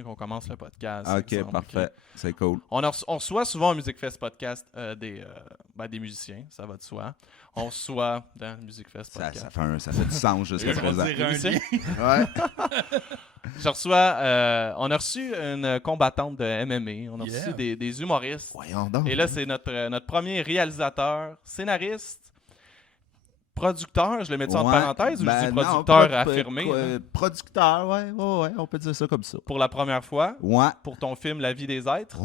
musiciens qu'on commence le podcast. Ok, parfait. C'est cool. On reçoit souvent au Music Fest Podcast des musiciens, ça va de soi. On reçoit dans le Music Fest Podcast. Ça fait du sens jusqu'à présent. Ouais. On a reçu une combattante de MMA, on a reçu des humoristes. Voyons donc. Et là, c'est notre premier réalisateur, scénariste, producteur, je le mets en parenthèse ou je dis producteur affirmé? Producteur, ouais, on peut dire ça comme ça. Pour la première fois, ouais. Pour ton film La vie des êtres.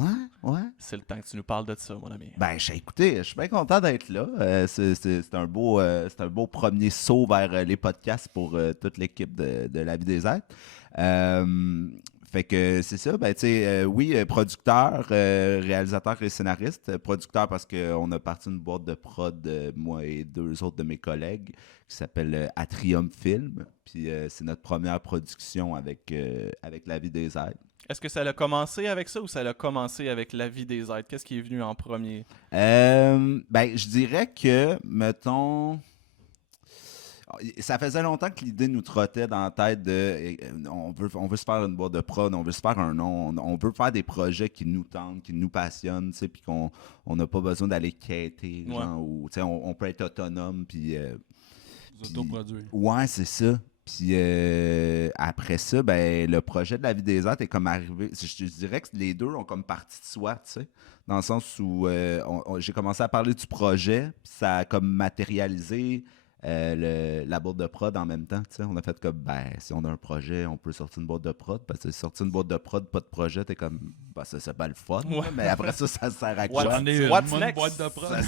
Ouais. C'est le temps que tu nous parles de ça, mon ami. Ben, écoutez, je suis bien content d'être là. C'est un beau premier saut vers les podcasts pour toute l'équipe de La vie des êtres. Fait que c'est ça, ben tu sais, oui, producteur, réalisateur et scénariste. Producteur parce qu'on a parti une boîte de prod, moi et 2 autres de mes collègues, qui s'appelle Atrium Film. Puis c'est notre première production avec La vie des êtres. Est-ce que ça a commencé avec ça ou ça a commencé avec La vie des êtres? Qu'est-ce qui est venu en premier? Ben, je dirais que, mettons... Ça faisait longtemps que l'idée nous trottait dans la tête de on veut se faire une boîte de prod, on veut se faire un nom, on veut faire des projets qui nous tentent, qui nous passionnent, tu sais, puis qu'on n'a pas besoin d'aller quêter, genre, ou tu sais, on peut être autonome, puis autoproduire. Ouais, c'est ça. Puis après ça, ben le projet de La vie des êtres est comme arrivé. Je dirais que les deux ont comme parti de soi, tu sais, dans le sens où j'ai commencé à parler du projet, puis ça a comme matérialisé. La boîte de prod en même temps, tu sais, on a fait comme, ben, si on a un projet, on peut sortir une boîte de prod, parce que sortir une boîte de prod, pas de projet, t'es comme, ben, ça, c'est pas le fun, mais après ça sert à quoi? What's une next? boîte de prod. Je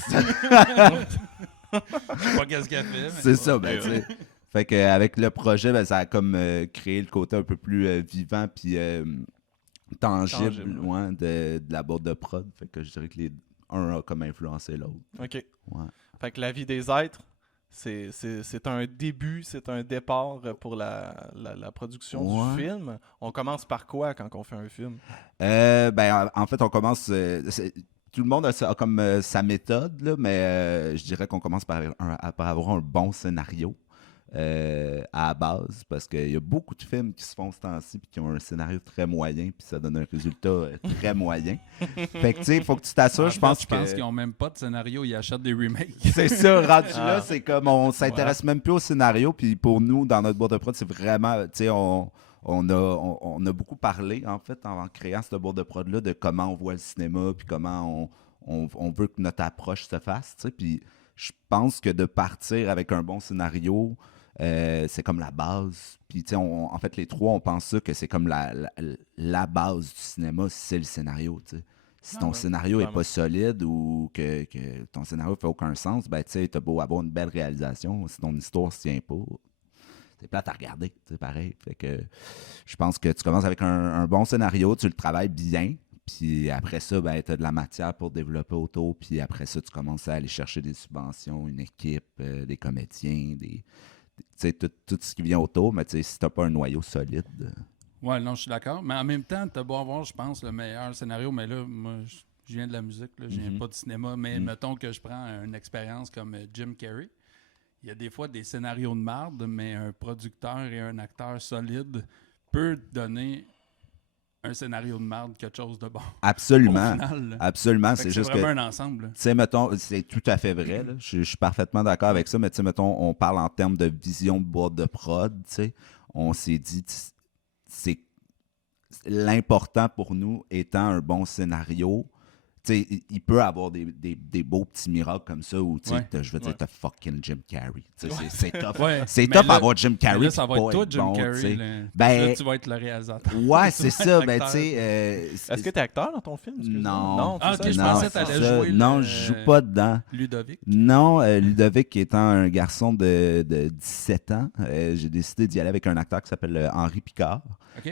sais pas qu'est-ce qu'elle fait. C'est ça, ben, tu sais. Fait qu'avec le projet, ben, ça a comme créé le côté un peu plus vivant puis tangible de la boîte de prod. Fait que je dirais que un a comme influencé l'autre. OK. Ouais. Fait que La vie des êtres, c'est un début, c'est un départ pour la production du film. On commence par quoi quand on fait un film? Ben, en fait, on commence... tout le monde a comme sa méthode, là, mais je dirais qu'on commence par avoir un bon scénario à la base, parce qu'il y a beaucoup de films qui se font ce temps-ci puis qui ont un scénario très moyen, puis ça donne un résultat très moyen. Fait que, tu sais, il faut que tu t'assures, je pense qu'ils n'ont même pas de scénario, ils achètent des remakes. C'est ça, rendu là, c'est comme on s'intéresse même plus au scénario, puis pour nous, dans notre boîte de prod, c'est vraiment, tu sais, on a beaucoup parlé, en fait, en créant cette boîte de prod-là, de comment on voit le cinéma, puis comment on veut que notre approche se fasse, tu sais, puis je pense que de partir avec un bon scénario, c'est comme la base. Puis, tu sais, en fait, les trois, on pense ça que c'est comme la base du cinéma, c'est le scénario, tu sais. Si ton scénario n'est pas solide ou que ton scénario fait aucun sens, ben, tu sais, t'as beau avoir une belle réalisation, si ton histoire se tient pas, c'est plate à regarder, c'est pareil. Fait que je pense que tu commences avec un bon scénario, tu le travailles bien, puis après ça, ben, tu as de la matière pour développer autour, puis après ça, tu commences à aller chercher des subventions, une équipe, des comédiens, tout ce qui vient autour, mais si t'as pas un noyau solide... Ouais, non, je suis d'accord. Mais en même temps, t'as beau avoir, je pense, le meilleur scénario, mais là, moi, je viens de la musique, là, je viens pas du cinéma, mais mettons que je prends une expérience comme Jim Carrey. Il y a des fois des scénarios de marde, mais un producteur et un acteur solide peut donner un scénario de marde, quelque chose de bon. Absolument. Au final, absolument. C'est juste vraiment un ensemble. Tu sais, mettons, c'est tout à fait vrai. Là. Je suis parfaitement d'accord avec ça, mais tu sais, mettons, on parle en termes de vision de boîte de prod. Tu sais, on s'est dit, c'est l'important pour nous étant un bon scénario. Tu sais, il peut avoir des beaux petits miracles comme ça où, tu sais, je veux dire, t'as fucking Jim Carrey. C'est tough. C'est tough d'avoir Jim Carrey. Là, ça va être toi, Jim Carrey. Là, tu vas être le réalisateur. Ouais, c'est ça. Ben, tu sais... Est-ce que t'es acteur dans ton film? Non. Ah, ok, je pensais que t'allais jouer. Non, je joue pas dedans. Ludovic? Non, Ludovic étant un garçon de 17 ans, j'ai décidé d'y aller avec un acteur qui s'appelle Henri Picard,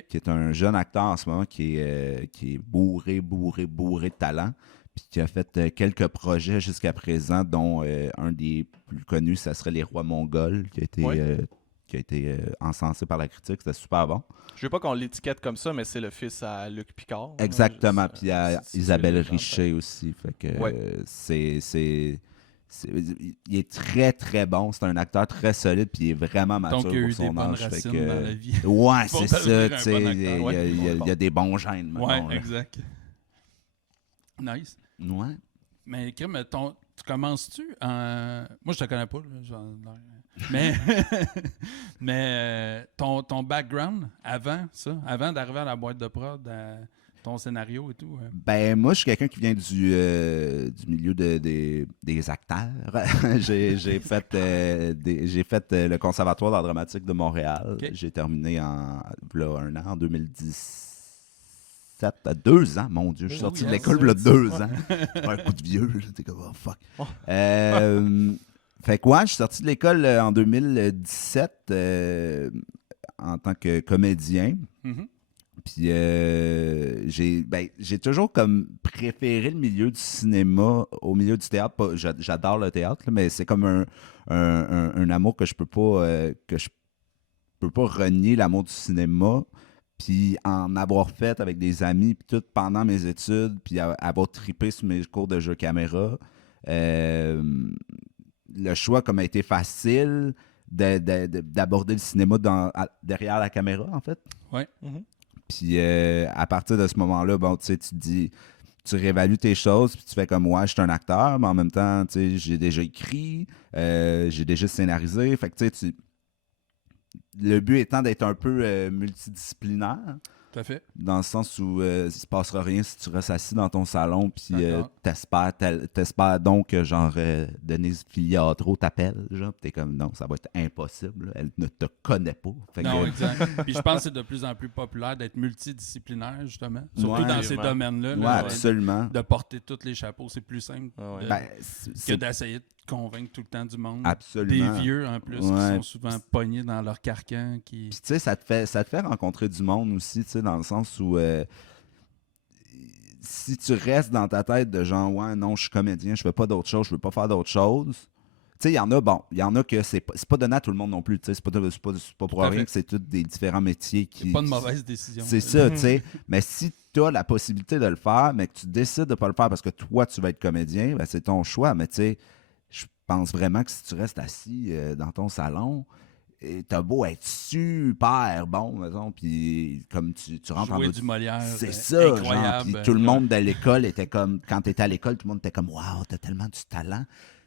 qui est un jeune acteur en ce moment qui est bourré de talent, puis qui a fait quelques projets jusqu'à présent, dont un des plus connus, ça serait Les Rois Mongols, qui a été encensé par la critique. C'était super bon. Je veux pas qu'on l'étiquette comme ça, mais c'est le fils à Luc Picard. Exactement, puis à Isabelle Richer aussi. Fait que il est très, très bon. C'est un acteur très solide, puis il est vraiment mature Donc, il y a eu pour son des bonnes âge. Fait racines que, dans la vie. ouais, Pour c'est ça. devenir un Tu sais, bon il y a- acteur. il y a des bons gènes maintenant. Ouais, exact. Nice. Ouais. Mais, Kim, tu commences-tu en... Moi, je te connais pas, là, mais, mais ton background avant ça, avant d'arriver à la boîte de prod, ton scénario et tout. Ben, moi, je suis quelqu'un qui vient du milieu des acteurs. J'ai fait, le Conservatoire d'art dramatique de Montréal. Okay. J'ai terminé là, un an, en 2017. 2 ans, mon Dieu. Je suis sorti de l'école il y a 2 ans. Un coup de vieux. J'étais comme, oh fuck. Fait que ouais, je suis sorti de l'école en 2017 en tant que comédien. Mm-hmm. Puis j'ai toujours comme préféré le milieu du cinéma au milieu du théâtre. J'adore le théâtre, là, mais c'est comme un amour que je peux pas renier, l'amour du cinéma. Puis en avoir fait avec des amis, puis tout pendant mes études, puis avoir trippé sur mes cours de jeu caméra. Le choix comme a été facile d'aborder le cinéma derrière la caméra, en fait. Ouais. Mm-hmm. Puis à partir de ce moment-là, bon, tu sais, tu te dis, tu réévalues tes choses, puis tu fais comme, ouais, je suis un acteur, mais en même temps, tu sais, j'ai déjà écrit, j'ai déjà scénarisé. Fait que, tu sais, le but étant d'être un peu multidisciplinaire. Tout à fait. Dans le sens où il se passera rien si tu restes assis dans ton salon puis t'espères donc que genre Denise Filiatro t'appelle, genre, t'es comme non, ça va être impossible, là. Elle ne te connaît pas. Fait Non, que, exact. Puis je pense que c'est de plus en plus populaire d'être multidisciplinaire, justement. Surtout Ouais, dans ces domaines-là. ouais, Là, absolument. de porter tous les chapeaux, c'est plus simple Ouais. que d'essayer de convaincre tout le temps du monde. Absolument. Des vieux, en plus, qui Ouais. sont souvent pognés dans leur carcan. Puis tu sais, ça te fait rencontrer du monde aussi, tu sais, dans le sens où si tu restes dans ta tête de genre, ouais, non, je suis comédien, je fais pas d'autre chose, je veux pas faire d'autre chose. Tu sais, il y en a que c'est pas donné à tout le monde non plus, tu sais, c'est pas pour rien que c'est tous des différents métiers qui... C'est pas de mauvaise décision. C'est ça, tu sais. Mais si tu as la possibilité de le faire, mais que tu décides de pas le faire parce que toi, tu vas être comédien, ben c'est ton choix, mais tu sais, je pense vraiment que si tu restes assis dans ton salon... T'as beau être super bon, mettons, puis comme tu rentres Jouer en du Molière, c'est ça, incroyable. genre, puis tout le monde de l'école était comme, quand t'étais à l'école, tout le monde était comme, waouh, t'as tellement du talent.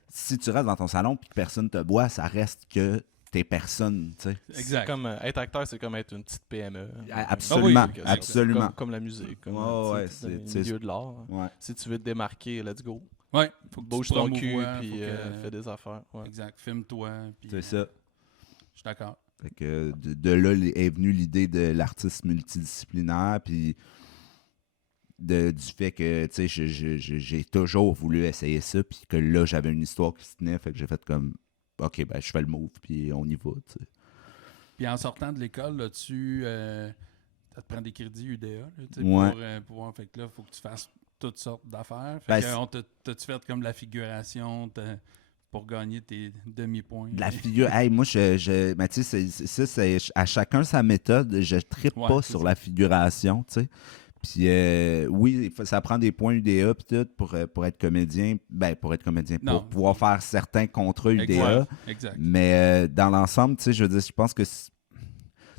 Si tu restes dans ton salon puis que personne te boit, ça reste que t'es personne, tu sais. Exact. Comme être acteur, c'est comme être une petite PME. Absolument, oui, absolument. Comme la musique, comme Ouais, le milieu de l'art. Ouais. Si tu veux te démarquer, let's go. Ouais, faut que Bouge tu ton cul, promouvoies, puis faut que- fais des affaires. Ouais. Exact, filme-toi. Puis, C'est ça. Je suis d'accord. Fait que de là est venue l'idée de l'artiste multidisciplinaire, puis du fait que, tu sais, j'ai toujours voulu essayer ça, puis que là, j'avais une histoire qui se tenait, fait que j'ai fait comme, OK, ben, je fais le move, puis on y va, tu sais. Puis en sortant de l'école, là, ça te prend des crédits UDA, là, tu sais, Ouais. pour pouvoir... Fait que là, il faut que tu fasses toutes sortes d'affaires. Ben, Fait que t'as-tu fait comme la figuration pour gagner tes demi-points? La figure, hey, moi, mais tu sais, c'est à chacun sa méthode. Je trippe Ouais, pas c'est sur ça. la figuration, tu sais. Puis oui, ça prend des points UDA puis tout pour être comédien. Ben, pour être comédien, Non. pour pouvoir faire certains contrats UDA. Exact. Mais dans l'ensemble, tu sais, je veux dire, je pense que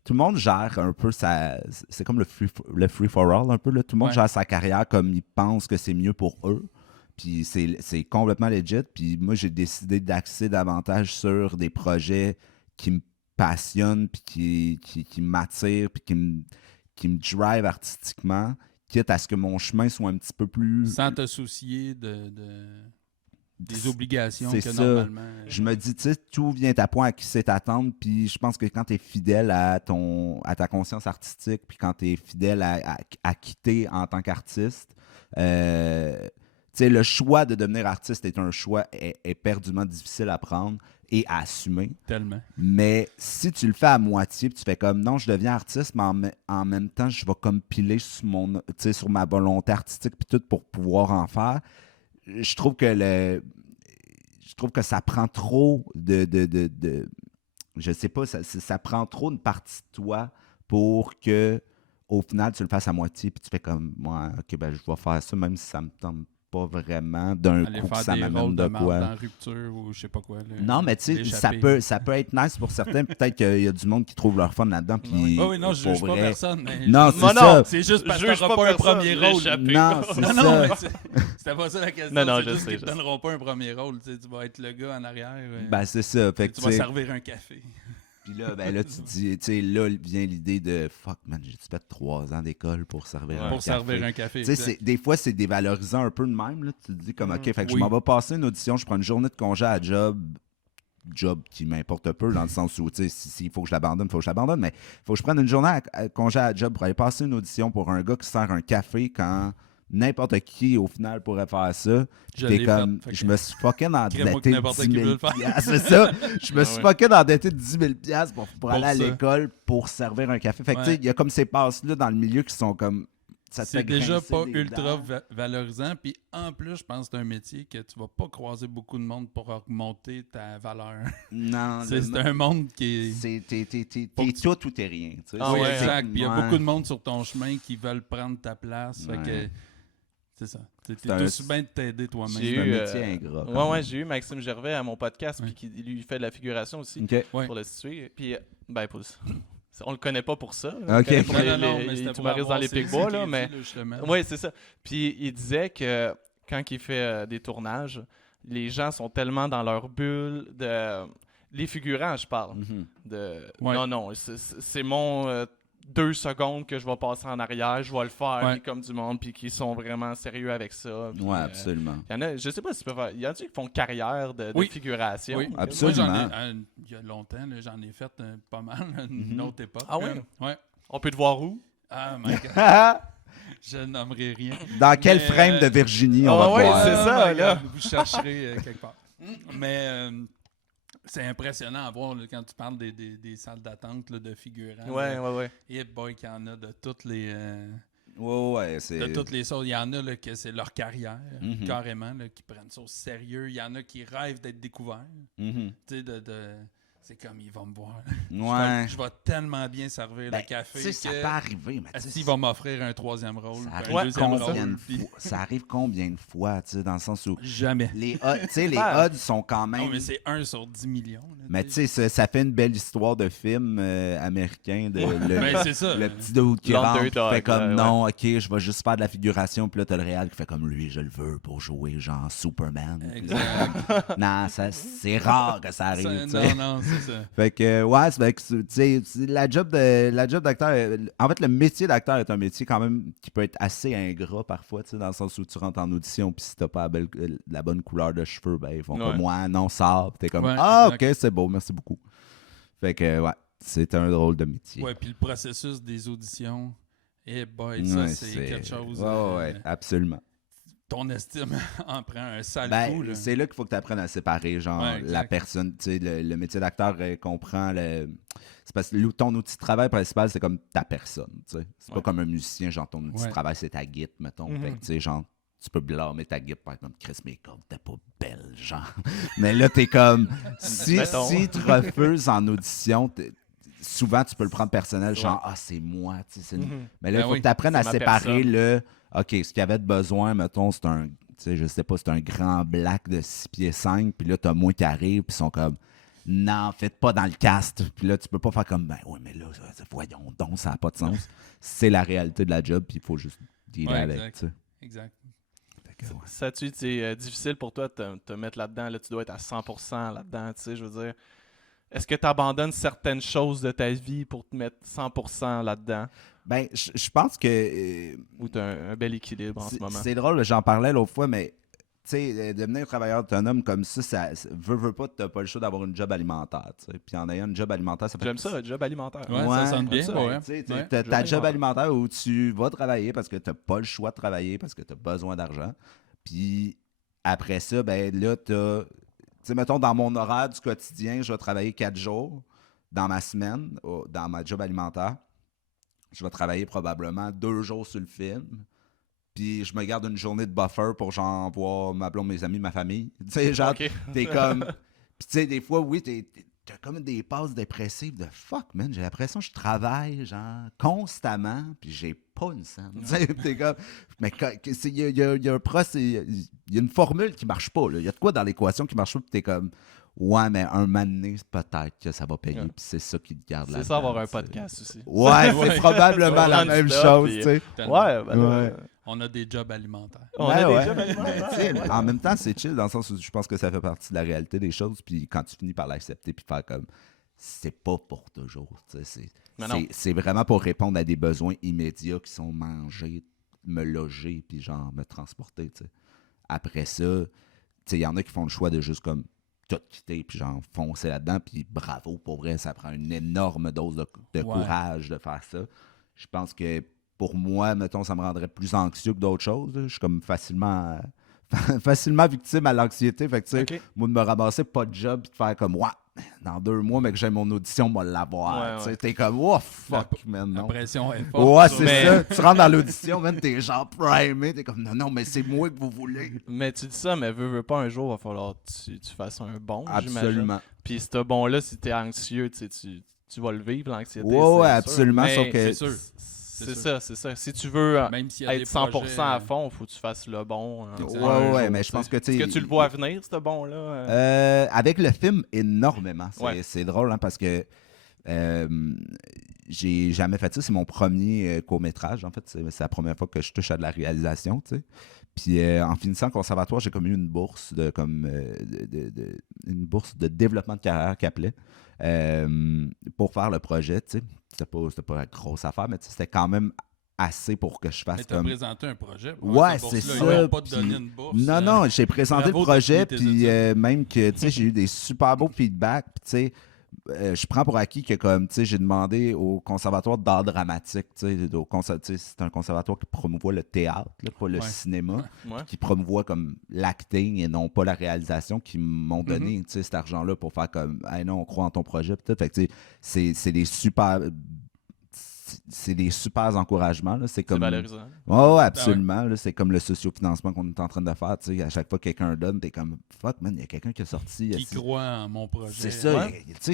tout le monde gère un peu c'est comme le free for all un peu, là. Tout le monde Ouais. gère sa carrière comme ils pensent que c'est mieux pour eux. Puis c'est complètement legit. Puis moi, j'ai décidé d'axer davantage sur des projets qui me passionnent, puis qui m'attirent, puis qui me drive artistiquement, quitte à ce que mon chemin soit un petit peu plus... Sans te soucier des obligations C'est que ça. normalement... Je me dis, tu sais, tout vient à point à qui c'est t'attendre, puis je pense que quand tu es fidèle à ta conscience artistique, puis quand tu es fidèle à quitter en tant qu'artiste, tu sais, le choix de devenir artiste est un choix éperdument difficile à prendre et à assumer. Tellement. Mais si tu le fais à moitié, puis tu fais comme non, je deviens artiste, mais en même temps, je vais comme piler sur ma volonté artistique puis tout pour pouvoir en faire. Je trouve que ça prend trop je sais pas, ça prend trop une partie de toi pour que au final tu le fasses à moitié puis tu fais comme moi, ok, ben je vais faire ça même si ça me tente pas vraiment. D'un Aller coup, faire ça des m'amène rôles de de marde quoi. dans Rupture ou je sais pas quoi. Là, Non, mais tu sais, ça peut être nice pour certains. Peut-être qu'il y a du monde qui trouve leur fun là-dedans. Puis, oui, non, je pour juge pas vrai... personne. Mais Non, je- c'est ça. C'est juste parce que Juge t'auras pas pas un personne, premier j'ai rôle. échappé. Non, c'est Non, ça. non, mais c'était pas ça la question. Non, non, c'est je juste sais, qu'ils je te donneront pas un premier rôle. Tu sais, tu vas être le gars en arrière. Ben, c'est ça. Fait que, tu vas servir un café. Puis là, là, tu te dis, tu sais, là vient l'idée de fuck, man, j'ai-tu fait 3 ans d'école pour servir un Pour café. servir un café. Tu sais, des fois, c'est dévalorisant un peu de même. Là. Tu te dis comme, OK, fait que je Oui. m'en vais passer une audition, je prends une journée de congé à job qui m'importe peu, dans le sens où, tu sais, s'il faut que je l'abandonne, il faut que je l'abandonne, mais il faut que je prenne une journée à congé à job pour aller passer une audition pour un gars qui sert un café quand n'importe qui, au final, pourrait faire ça. Je T'es l'ai comme, fait, fait je que- me suis fucking Crée-moi que endetté de n'importe 10 qui 000 veut le faire. piastres, c'est ça. Je me suis ouais. fucking endetté de 10 000 piastres pour aller à ça. l'école pour servir un café. Fait que, tu sais, Ouais. il y a comme ces passes-là dans le milieu qui sont comme... Ça te C'est fait déjà grincer pas les ultra dents. valorisant. Puis en plus, je pense que c'est un métier que tu vas pas croiser beaucoup de monde pour augmenter ta valeur. Non, C'est un monde qui est. T'es Faut que tu- tout ou t'es rien. Tu sais. Ah oui, ouais, exact. Puis il y a Ouais. beaucoup de monde sur ton chemin qui veulent prendre ta place. Fait que. Ouais. C'est ça. C'est T'es un- aussi bien de t'aider toi-même. J'ai C'est un eu, métier ingrat, quand même. j'ai eu Maxime Gervais à mon podcast, Ouais. puis qui lui fait de la figuration aussi, OK. Ouais. pour le situer. Puis, ben, on le connaît pas pour ça. Ok. On le connaît pour Non, les, non, non, les- mais les c'était pour humoristes dans avoir les ses Picbois, là, crédits, mais... justement. Oui, c'est ça. Puis il disait que quand il fait des tournages, les gens sont tellement dans leur bulle de... Les figurants, je parle. Mhm. Ouais. Non, c'est mon 2 secondes que je vais passer en arrière, je vais le faire, Ouais. puis comme du monde, puis qui sont vraiment sérieux avec ça. Puis, Ouais, absolument. il y en a, je sais pas si tu peux faire... Il y en a qui font carrière de Oui. figuration. Oui, Absolument. Moi, il y a longtemps, là, j'en ai fait pas mal, à une Mhm. autre époque. Ah ouais? Ouais. On peut te voir où? Ah, my God. Je nommerai rien. Dans quel Mais, frame de Virginie on va Ah ouais, voir? c'est ça, my là. God, vous chercherez quelque part. Mais c'est impressionnant à voir là, quand tu parles des salles d'attente là, de figurants. Ouais. Et boy, qu'il y en a de toutes les... Ouais, c'est... de toutes les sortes. Il y en a là, que c'est leur carrière, Mhm. carrément, là, qui prennent ça au sérieux. Il y en a qui rêvent d'être découverts. Mhm. Tu sais, c'est comme, ils vont me voir. Ouais. Je vais tellement bien servir Ben, le café tu sais, ça que... peut arriver, mais tu sais, Est-ce qu'il va m'offrir un troisième rôle, ça puis arrive un deuxième combien rôle? de puis- fois? Ça arrive combien de fois, tu sais, dans le sens où Jamais. les odds, tu sais, les Ah. odds sont quand même... Non, mais c'est 1 sur 10 millions. là, Mais tu sais, ça fait une belle histoire de film américain. Ben, c'est ça. Le petit dude qui rentre, qui L'underdog, fait comme là, non, ok, je vais juste faire de la figuration. Puis là, t'as le réal qui fait comme lui, je le veux pour jouer genre Superman. Exact. Non, c'est rare que ça arrive. Ça- tu sais. non, c'est ça. Fait que, ouais, c'est fait que, tu sais, la job d'acteur, en fait, le métier d'acteur est un métier quand même qui peut être assez ingrat parfois, tu sais, dans le sens où tu rentres en audition, puis si t'as pas la bonne couleur de cheveux, ben, ils font Ouais. comme, ouais, non, sort. Puis t'es comme, Ouais, ah, exact. ok, c'est beau, merci beaucoup. Fait que, ouais, c'est un drôle de métier. Ouais, puis le processus des auditions, eh boy, ça, Ouais, c'est quelque chose. Ouais, absolument. Ton estime en prend un sale coup. Ben, Là. c'est là qu'il faut que tu apprennes à séparer, genre, Ouais, exact. la personne. Tu sais, le métier d'acteur comprend le. C'est parce que ton outil de travail principal, c'est comme ta personne. Tu sais. C'est pas Ouais. comme un musicien, genre, ton outil Ouais. de travail, c'est ta guitare, mettons. Mhm. Fait que, tu sais, genre, tu peux blâmer ta guitare, par exemple, Chris, mes cordes, t'es pas belle, genre. Mais là, t'es comme. Si Mettons. tu te refuses en audition, souvent, tu peux le prendre personnel, genre, Ouais. ah, c'est moi. Tu sais, c'est Mhm. Mais là, il Ben faut oui, que tu apprennes à c'est ma séparer personne. le. OK, ce qu'il y avait de besoin, mettons, c'est un. Tu sais, je sais pas, c'est un grand black de 6 pieds 5, puis là, t'as moins qui arrivent, puis ils sont comme. Non, faites pas dans le cast. Puis là, tu peux pas faire comme, ben oui, mais là, voyons donc, ça n'a pas de sens. C'est la réalité de la job, puis il faut juste dealer Ouais, avec. exact. Tu sais. Exact. Fait que, ouais. Ça, c'est difficile pour toi de te mettre là-dedans. Là, tu dois être à 100% là-dedans. Tu sais, je veux dire, est-ce que tu abandonnes certaines choses de ta vie pour te mettre 100% là-dedans? Ben, je pense que. Ou tu as un bel équilibre en ce moment? C'est drôle, j'en parlais l'autre fois, mais. Tu sais, devenir travailleur autonome comme ça veut pas, t'as pas le choix d'avoir une job alimentaire. Tu sais. Puis en ayant une job alimentaire, ça fait. J'aime ça, un job alimentaire. Ouais, ça sonne bien. ça, ouais. tu sais, Ouais. t'as ta Job job alimentaire. alimentaire où tu vas travailler parce que t'as pas le choix de travailler parce que t'as besoin d'argent. Puis après ça, ben là, t'as. Tu sais, mettons, dans mon horaire du quotidien, je vais travailler 4 jours dans ma semaine, dans ma job alimentaire. Je vais travailler probablement 2 jours sur le film. Puis je me garde une journée de buffer pour genre voir ma blonde, mes amis, ma famille. Tu sais, genre, Ok. t'es comme. Puis tu sais, des fois, oui, t'as comme des passes dépressives de fuck, man. J'ai l'impression que je travaille, genre, constamment, puis j'ai pas une scène. T'es comme. Mais il y a un il y a une formule qui marche pas, là. Il y a de quoi dans l'équation qui marche pas, puis t'es comme. Ouais, mais un moment donné, peut-être que ça va payer, puis c'est ça qui te garde là. C'est ça, avoir un podcast aussi. Ouais, c'est probablement la même chose, tu sais. Ouais, ben on a des jobs alimentaires. On a des jobs alimentaires. En même temps, c'est chill dans le sens où je pense que ça fait partie de la réalité des choses, puis quand tu finis par l'accepter, puis faire comme, c'est pas pour toujours, tu sais. C'est vraiment pour répondre à des besoins immédiats qui sont manger, me loger, puis genre me transporter, tu sais. Après ça, tu sais, il y en a qui font le choix de juste comme tout quitter, puis genre foncer là-dedans, puis bravo, pour vrai, ça prend une énorme dose de courage de faire ça. Je pense que pour moi, mettons, ça me rendrait plus anxieux que d'autres choses. Je suis comme facilement victime à l'anxiété. Fait que, tu sais, moi, de me ramasser pas de job et de faire comme, dans 2 mois, mais que j'ai mon audition, moi, l'avoir. Tu sais, t'es comme, fuck, man, non. La pression est forte. Ouais, c'est ça. Tu rentres dans l'audition, man, t'es genre primé, t'es comme, non, mais c'est moi que vous voulez. Mais tu dis ça, mais veux pas, un jour, il va falloir que tu fasses un bon, absolument. Puis ce bon-là, si t'es anxieux, tu vas le vivre, l'anxiété. Ouais, absolument. Sauf que... C'est sûr. C'est ça. Si tu veux être 100% projets, à fond, il faut que tu fasses le bon. Ouais, mais je pense que tu sais. Est-ce que tu le vois venir, ce bon-là? Avec le film, énormément. C'est drôle, hein, parce que j'ai jamais fait ça. C'est mon premier court-métrage, en fait. C'est la première fois que je touche à de la réalisation, tu sais. Puis en finissant le conservatoire, j'ai comme eu une bourse une bourse de développement de carrière qu'ils appelaient pour faire le projet, tu sais. C'était pas une grosse affaire, mais c'était quand même assez pour que je fasse comme... Mais t'as présenté un projet pour c'est ça. Ils n'ont pas donné une bourse. Non, j'ai présenté le projet, puis même que, tu sais, j'ai eu des super beaux feedbacks, puis tu sais, je prends pour acquis que comme tu sais j'ai demandé au conservatoire d'art dramatique, tu sais c'est un conservatoire qui promouvoit le théâtre, là, pas le cinéma, qui promouvoit comme l'acting et non pas la réalisation, qui m'ont donné tu sais cet argent-là pour faire comme hey non on croit en ton projet peut-être. Fait que tu sais c'est des super encouragements. Là. C'est valorisant. Ouais, absolument. Là, c'est comme le sociofinancement qu'on est en train de faire. T'sais, à chaque fois que quelqu'un donne, t'es comme fuck, man, il y a quelqu'un qui est sorti. Qui croit en mon projet. C'est ça.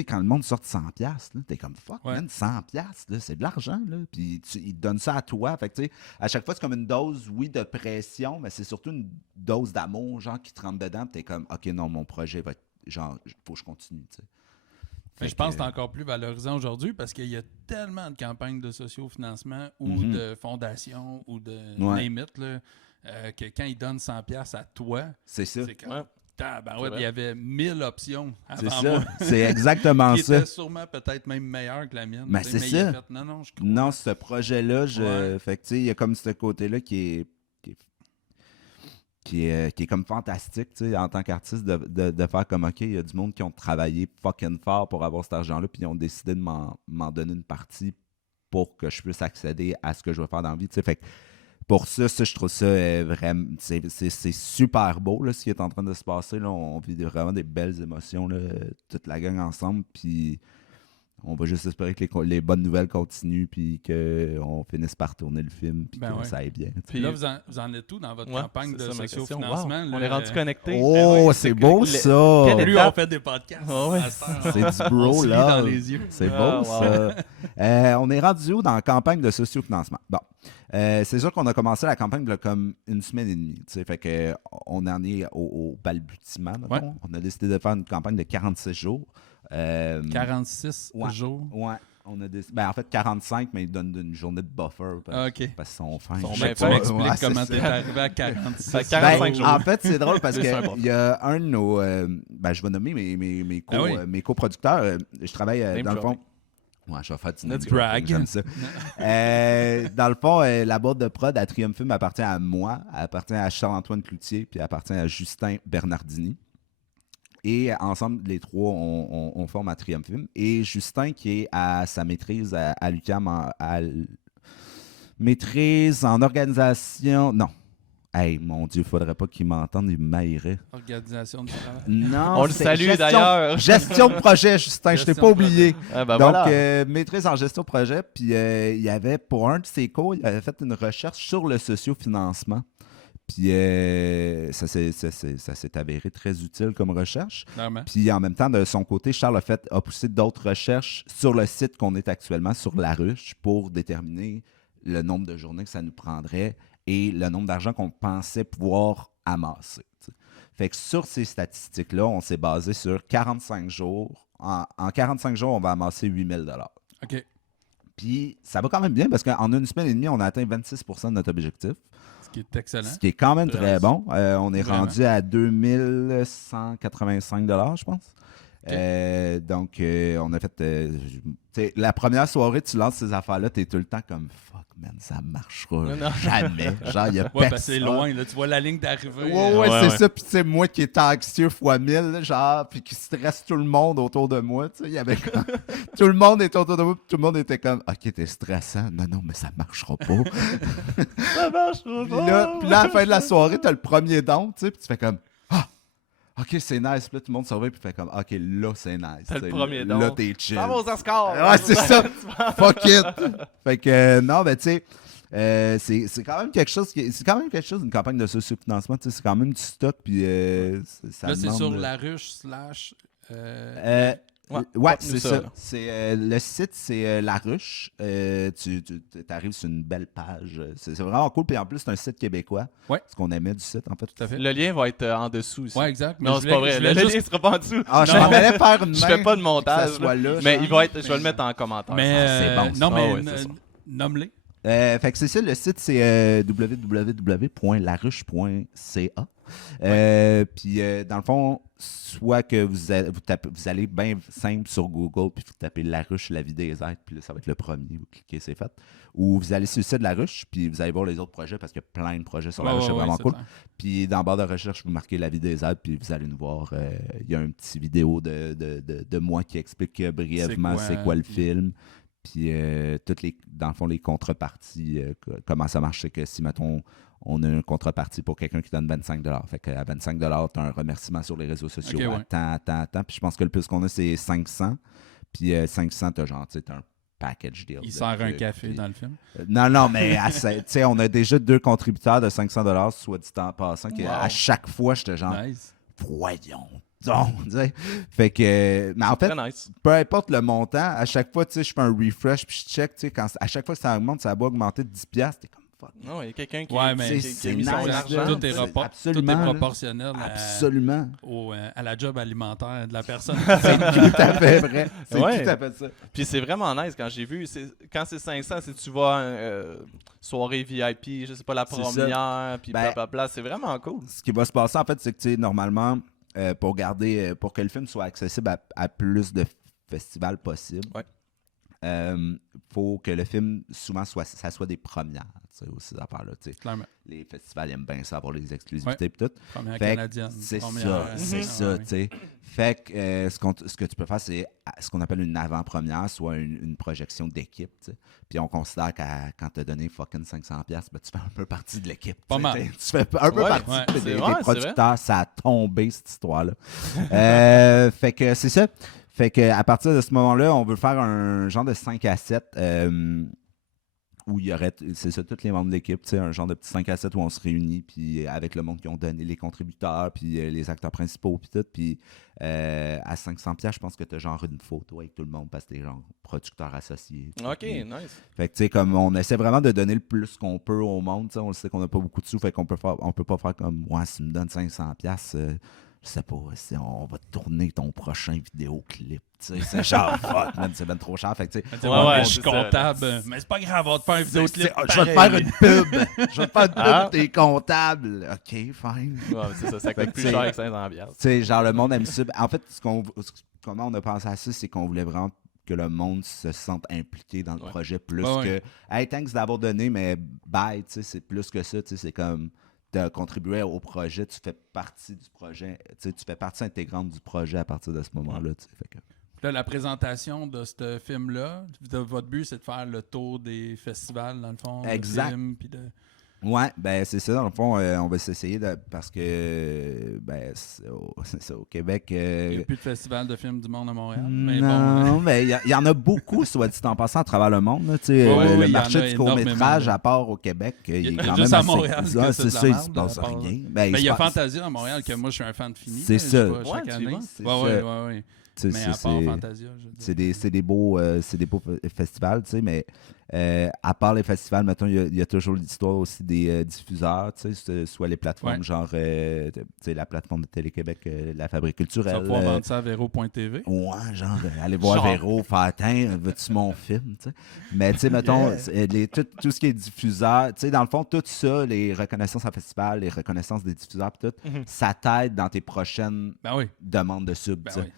Quand le monde sort 100$, t'es comme fuck, man, 100$, c'est de l'argent. Là. Puis ils te donnent ça à toi. Fait que, à chaque fois, c'est comme une dose, oui, de pression, mais c'est surtout une dose d'amour, genre, qui te rentre dedans. T'es comme ok, non, mon projet va être genre, faut que je continue. T'sais. Mais je pense que c'est encore plus valorisant aujourd'hui parce qu'il y a tellement de campagnes de sociofinancement ou de fondations ou de name it, là, que quand ils donnent 100$ à toi, c'est ça. C'est comme il y avait 1000 options avant c'est moi. Ça. C'est exactement qui ça. Qui était sûrement peut-être même meilleure que la mienne. Mais c'est ça. Fait, non, je crois. Non, ce projet-là, fait que il y a comme ce côté-là qui est comme fantastique, tu sais, en tant qu'artiste, de faire comme, OK, il y a du monde qui ont travaillé fucking fort pour avoir cet argent-là, puis ils ont décidé de m'en donner une partie pour que je puisse accéder à ce que je veux faire dans la vie, tu sais. Fait que pour ça, je trouve ça vraiment, c'est super beau, là, ce qui est en train de se passer, là. On vit vraiment des belles émotions, là, toute la gang ensemble, puis on va juste espérer que les bonnes nouvelles continuent puis qu'on finisse par tourner le film puis que ça aille bien. Puis là, vous en êtes où dans votre campagne de sociofinancement? Wow. On est rendu connectés. Oh, c'est beau ça! Lui, on fait des podcasts. C'est du bro, là. Dans les yeux. C'est beau, ça. On est rendu où dans la campagne de sociofinancement? Bon, c'est sûr qu'on a commencé la campagne là, comme une semaine et demie. Fait que on en est au balbutiement. On a décidé de faire une campagne de 46 jours. 46 jours. Ouais. On a en fait 45, mais ils donnent une journée de buffer parce qu'ils sont fins. Tu m'expliques comment t'es arrivé à 46. 45 jours. En fait, c'est drôle parce qu'il y a un de nos... je vais nommer mes coproducteurs. Je travaille dans le fond... Ouais, je vais faire du Let's brag. J'aime ça. Dans le fond, la boîte de prod à Triumph Film appartient à moi, elle appartient à Charles-Antoine Cloutier, puis elle appartient à Justin Bernardini. Et ensemble, les trois, on forme à Triumph Film. Et Justin, qui est à sa maîtrise à l'UQAM, maîtrise en organisation... Non. Hey, mon Dieu, il faudrait pas qu'il m'entende, il m'aillerait. Organisation du travail. Non, on le salue d'ailleurs. Gestion de projet, Justin, je t'ai pas oublié. Donc, voilà. Maîtrise en gestion de projet. Puis il y avait, pour un de ses cours, il avait fait une recherche sur le sociofinancement. Puis ça s'est avéré très utile comme recherche. Clairement. Puis en même temps, de son côté, Charles a poussé d'autres recherches sur le site qu'on est actuellement, sur La Ruche, pour déterminer le nombre de journées que ça nous prendrait et le nombre d'argent qu'on pensait pouvoir amasser. T'sais. Fait que sur ces statistiques-là, on s'est basé sur 45 jours. En 45 jours, on va amasser 8 000 $. OK. Puis ça va quand même bien parce qu'en une semaine et demie, on a atteint 26 % de notre objectif. Ce qui est excellent. Ce qui est quand même très bon. On est Vraiment. rendu à 2185 $, je pense. Okay. Donc, on a fait... la première soirée, tu lances ces affaires-là, t'es tout le temps comme « Fuck, man, ça marchera jamais. » Genre, il y a Ouais, parce que c'est loin, là. Tu vois la ligne d'arrivée. Ouais, c'est ça. Puis, tu sais, moi qui étais anxieux fois 1000, genre, puis qui stresse tout le monde autour de moi, tu sais, il y avait comme... tout le monde était autour de moi, puis tout le monde était comme « Ok, t'es stressant. Non, mais ça marchera pas. » Ça marchera pas! Puis là, à la fin de la soirée, t'as le premier don, tu sais, puis tu fais comme « Ah! OK, c'est nice. » Puis là, tout le monde surveille, puis fait comme « OK, là, c'est nice. » T'as le premier don. Là, t'es chill. Ça va aux Oscars! Ouais, c'est ça. Fuck it. Fait que, non, ben, tu sais, c'est quand même quelque chose, c'est quand même quelque chose, une campagne de sociofinancement, tu sais, c'est quand même du stock, puis ça Là, c'est demande... sur La Ruche / Ouais, c'est ça. ça. C'est, le site, c'est La Ruche. Tu arrives sur une belle page. C'est vraiment cool. Puis en plus, c'est un site québécois. Ouais. Ce qu'on aimait du site, en fait. Tout à fait. Le lien va être en dessous aussi. Ouais, exact. Non, c'est pas vrai. Le lien sera pas en dessous. Ah, je m'en allais faire une main. Je fais pas de que montage. ça soit là, Mais genre. il va être, je vais le mettre en commentaire. Mais c'est bon, ça. non, mais ouais, c'est ça. nomme-les. Fait que c'est ça, le site, c'est www.laruche.ca. Puis, dans le fond, soit que vous allez bien simple sur Google, puis vous tapez La Ruche, la vie des êtres, puis là, ça va être le premier, vous cliquez, c'est fait. Ou vous allez sur le site de La Ruche, puis vous allez voir les autres projets, parce qu'il y a plein de projets sur La Ruche, c'est vraiment cool. Clair. Puis, dans la barre de recherche, vous marquez La vie des êtres, puis vous allez nous voir. Il y a un petit vidéo de moi qui explique brièvement c'est quoi le film. Puis, dans le fond, les contreparties, comment ça marche, c'est que si, mettons, on a une contrepartie pour quelqu'un qui donne 25 $. Fait qu'à 25 $, tu as un remerciement sur les réseaux sociaux. Okay, ouais. Attends. Puis je pense que le plus qu'on a, c'est 500. Puis 500, tu as genre, tu sais, un package deal. Il sert un café dans le film. Non, mais tu sais, on a déjà 2 contributeurs de 500 $, soit dit en passant, qui à chaque fois, j'étais genre, Nice. voyons donc, tu sais. Fait que, mais en fait, Très nice. peu importe le montant, à chaque fois, tu sais, je fais un refresh, puis je check, tu sais, à chaque fois que ça augmente, ça va augmenter de 10$, t'es comme fuck. Non, il y a quelqu'un qui, Ouais, mais qui a mis son nice, argent. là. Tout est, Absolument, tout est là. proportionnel Absolument. à la job alimentaire de la personne. C'est tout à fait vrai. C'est Ouais. tout à fait ça. Puis c'est vraiment nice quand j'ai vu. Quand c'est 500, si tu vas soirée VIP, je sais pas, la C'est première, puis Ben, blablabla. C'est vraiment cool. Ce qui va se passer, en fait, c'est que, tu sais, normalement, pour que le film soit accessible à plus de festivals possibles, Ouais. faut que le film, souvent, ça soit des premières, tu sais, aussi, ces affaires-là, tu sais. Clairement. Les festivals aiment bien ça, avoir les exclusivités et tout. Première Fait que canadienne. c'est première, ça, tu sais. Fait que ce que tu peux faire, c'est ce qu'on appelle une avant-première, soit une projection d'équipe, tu sais. Puis on considère quand tu as donné fucking 500$, ben, tu fais un peu partie de l'équipe. Pas tu sais, mal. Tu fais un peu Ouais, partie ouais, des c'est vrai, c'est producteurs. Ça a tombé, cette histoire-là. Fait que c'est ça. Fait que à partir de ce moment-là, on veut faire un genre de 5 à 7 où il y aurait, c'est ça, tous les membres de l'équipe, tu sais, un genre de petit 5 à 7 où on se réunit, puis avec le monde qui ont donné, les contributeurs, puis les acteurs principaux, puis tout. Puis à 500$, je pense que tu as genre une photo avec tout le monde parce que t'es genre producteur associé. Ok, Puis, nice. fait que, tu sais, comme on essaie vraiment de donner le plus qu'on peut au monde, tu sais, on sait qu'on n'a pas beaucoup de sous, fait qu'on peut pas faire comme, moi, si tu me donnes 500$, je sais pas, on va tourner ton prochain vidéoclip. Tu sais, c'est genre, fuck, man, c'est ben trop cher. Fait que, tu sais, Ouais, je suis c'est ça, comptable. Mais c'est pas grave, on va te faire un vidéoclip. je vais te faire une pub. Je vais te faire une pub, t'es comptable. OK, fine. Ouais, c'est ça, ça Fait coûte que, plus tu sais, cher que 500$. Tu sais, genre, le monde aime ça. En fait, comment on a pensé à ça, c'est qu'on voulait vraiment que le monde se sente impliqué dans le projet plus que hey, thanks d'avoir donné, mais bye, tu sais, c'est plus que ça, tu sais, c'est comme de contribuer au projet, tu fais partie du projet, tu sais, tu fais partie intégrante du projet à partir de ce moment-là, tu sais, fait que... Là, la présentation de ce film-là, votre but, c'est de faire le tour des festivals, dans le fond. Exact. De films, puis Ouais, ben c'est ça, dans le fond, on va s'essayer parce que c'est ça, au Québec. Il n'y a plus de festival de films du monde à Montréal. Mais Non, mais il y en a beaucoup, soit dit en passant, à travers le monde. Là, Oui, le il y en marché a du court-métrage, énormément. à part au Québec, il est quand juste même à assez... Montréal que Ah, c'est c'est de ça, la il merde, se passe à part- rien. Mais il y a se passe- Fantasia à Montréal, que moi, je suis un fan fini. C'est là, ça. je vais chaque Ouais, tu année. y vas? C'est Ouais, ça. ouais. Tu sais, Mais à part Fantasia, je veux dire. c'est des beaux festivals, tu sais, mais à part les festivals, mettons, il y a toujours l'histoire aussi des diffuseurs, tu sais, soit les plateformes, Ouais. genre, tu sais, la plateforme de Télé-Québec, la Fabrique Tu culturelle. vas pouvoir vendre ça à Véro.tv. Ouais, genre, aller voir Genre. Véro, faire atteindre, veux-tu mon film, tu sais. Mais, tu sais, mettons, tout ce qui est diffuseur, tu sais, dans le fond, tout ça, les reconnaissances en festival, les reconnaissances des diffuseurs, pis tout, ça t'aide dans tes prochaines Ben oui. demandes de sub, Ben tu sais. oui.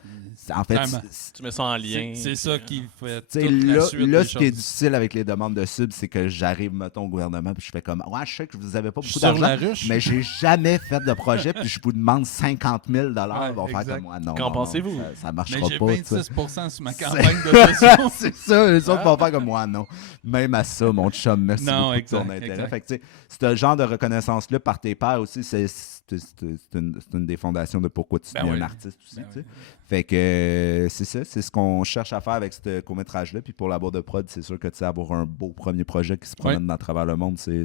En fait, Clairement. Tu mets ça en lien. C'est ça qui fait tu sais, toute la suite là, des ce qui est choses. difficile avec les demandes de sub, c'est que j'arrive, mettons, au gouvernement, puis je fais comme, ouais, je sais que vous avez pas beaucoup Sur d'argent, la ruche. mais j'ai jamais fait de projet, puis je vous demande 50 000 Ils vont faire exact. comme moi. Non, Qu'en non, pensez-vous? Ça Mais marchera j'ai pas, tu sais. 26% sur ma campagne d'audition. C'est ça, les autres vont faire comme moi, non. Même à ça, mon chum, merci Non, beaucoup de ton exact, intérêt. exact. Fait que, tu sais, ce genre de reconnaissance-là par tes pairs aussi, c'est une des fondations de pourquoi tu deviens oui. un artiste aussi. Ben tu sais. oui. Fait que c'est ça, c'est ce qu'on cherche à faire avec ce court-métrage-là. Puis pour la boîte de prod, c'est sûr que tu sais, avoir un beau premier projet qui se promène dans travers le monde, c'est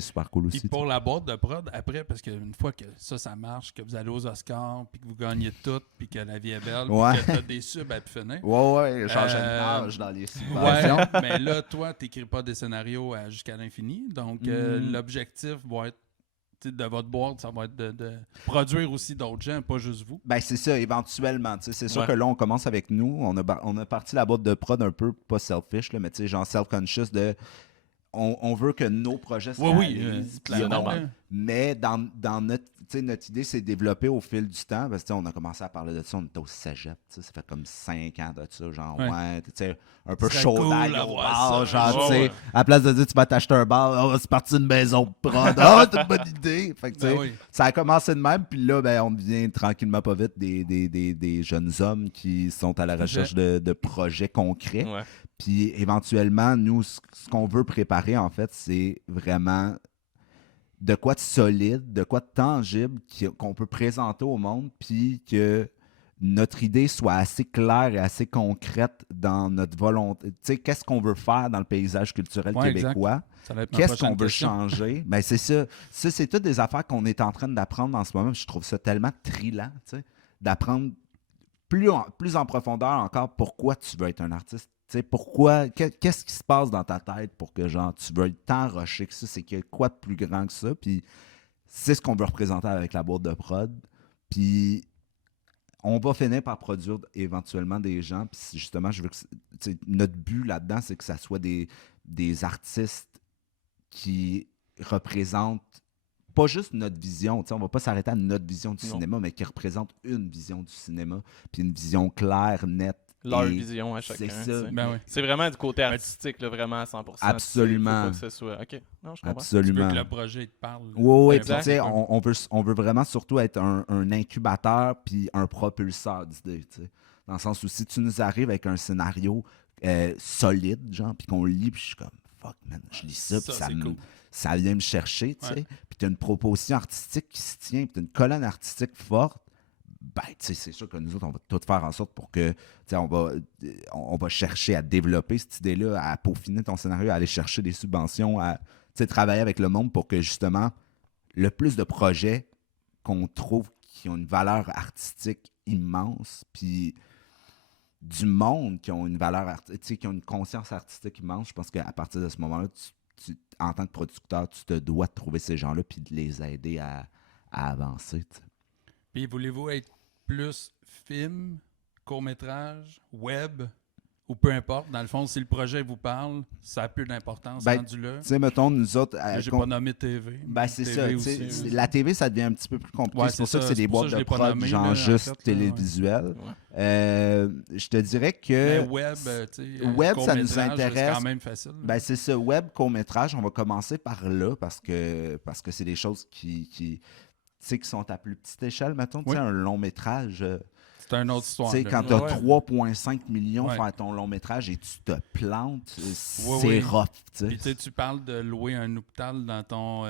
super cool aussi. Puis pour la boîte de prod, après, parce qu'une fois que ça marche, que vous allez aux Oscars, puis que vous gagnez tout, puis que la vie est belle, Ouais. puis que t'as des subs à pu finir. Ouais, changer de Euh, nage dans les subventions. Ouais, mais là, toi, t'écris pas des scénarios jusqu'à l'infini. Donc, l'objectif va être, tu sais, de votre boîte, ça va être de produire aussi d'autres gens, pas juste vous. Ben, c'est ça, éventuellement. Tu sais, c'est sûr Ouais. que là, on commence avec nous. On a parti la boîte de prod un peu, pas selfish, là, mais tu sais, genre self-conscious de. On veut que nos projets se réalisent, puis c'est on- normal. Mais dans notre, tu sais, notre idée, c'est développée au fil du temps. Parce que tu sais, on a commencé à parler de ça, on était au cégep. Tu sais, ça fait comme 5 ans de ça. Genre, Ouais. tu sais, un peu Ce serait chaud cool d'ail au d'avoir bar. ça. Genre, tu Ouais, sais, ouais. à la place de dire, tu vas t'acheter un bar, oh, c'est parti d'une maison de prod. Ah, c'est une bonne idée. Fait que, tu sais, Ben oui. ça a commencé de même. Puis là, ben, on devient tranquillement pas vite des jeunes hommes qui sont à la recherche de projets concrets. Ouais. Puis éventuellement, nous, ce qu'on veut préparer, en fait, c'est vraiment de quoi de solide, de quoi de tangible qu'on peut présenter au monde, puis que notre idée soit assez claire et assez concrète dans notre volonté. Tu sais, qu'est-ce qu'on veut faire dans le paysage culturel Ouais, exact. québécois? Ça va être ma Qu'est-ce prochaine qu'on veut question. changer? Ben, c'est ça. Ça, c'est toutes des affaires qu'on est en train d'apprendre en ce moment. Je trouve ça tellement trillant, tu sais, d'apprendre plus en profondeur encore pourquoi tu veux être un artiste. Tu sais, pourquoi, qu'est-ce qui se passe dans ta tête pour que genre tu veuilles tant rusher que ça? C'est qu'il y a quoi de plus grand que ça? Puis c'est ce qu'on veut représenter avec la boîte de prod. Puis on va finir par produire éventuellement des gens. Puis justement, je veux que tu sais, notre but là-dedans, c'est que ça soit des artistes qui représentent pas juste notre vision, tu sais, on va pas s'arrêter à notre vision du Non. cinéma, mais qui représente une vision du cinéma, puis une vision claire, nette. Leur et vision à chacun. c'est ça. tu sais. Ben oui. C'est vraiment du côté artistique, là, vraiment à 100%. Absolument. Tu sais, faut pas que ce soit... OK, non, je comprends. Tu veux Absolument. que le projet te parle. Oui, Exact. tu sais, on veut vraiment surtout être un incubateur puis un propulseur d'idées, tu sais. Dans le sens où si tu nous arrives avec un scénario solide, genre, puis qu'on le lit, puis je suis comme, fuck, man, je lis ça, puis Ça, c'est cool. ça vient me chercher, tu sais. Ouais. Puis tu as une proposition artistique qui se tient, puis tu as une colonne artistique forte. Ben, tu sais, c'est sûr que nous autres, on va tout faire en sorte pour que, tu sais, on va chercher à développer cette idée-là, à peaufiner ton scénario, à aller chercher des subventions, à, tu sais, travailler avec le monde pour que, justement, le plus de projets qu'on trouve qui ont une valeur artistique immense, puis du monde qui ont une valeur artistique, tu sais, qui ont une conscience artistique immense, je pense qu'à partir de ce moment-là, en tant que producteur, tu te dois de trouver ces gens-là puis de les aider à avancer, tu sais. Puis voulez-vous être plus film, court-métrage, web, ou peu importe? Dans le fond, si le projet vous parle, ça a peu d'importance Ben, rendu là. Tu sais, mettons, nous autres... J'ai pas nommé TV. Ben, c'est TV ça. tu aussi, sais, là. la TV, ça devient un petit peu plus compliqué. Ouais, c'est pour c'est ça que ça. c'est des C'est pour boîtes ça que de je l'ai pas prod, nommé, genre là, en juste fait, là, télévisuel. Ouais. Je te dirais que... Mais web, tu sais, web, ça nous court-métrage, intéresse. C'est quand même facile. Ben, c'est ça. Web, court-métrage, on va commencer par là parce que c'est des choses qui tu sais, qui sont à plus petite échelle, mettons, tu sais, un long métrage. C'est une autre histoire. Tu sais, quand tu as 3,5 millions faire ton long métrage et tu te plantes, c'est rough. Puis tu parles de louer un hôpital dans ton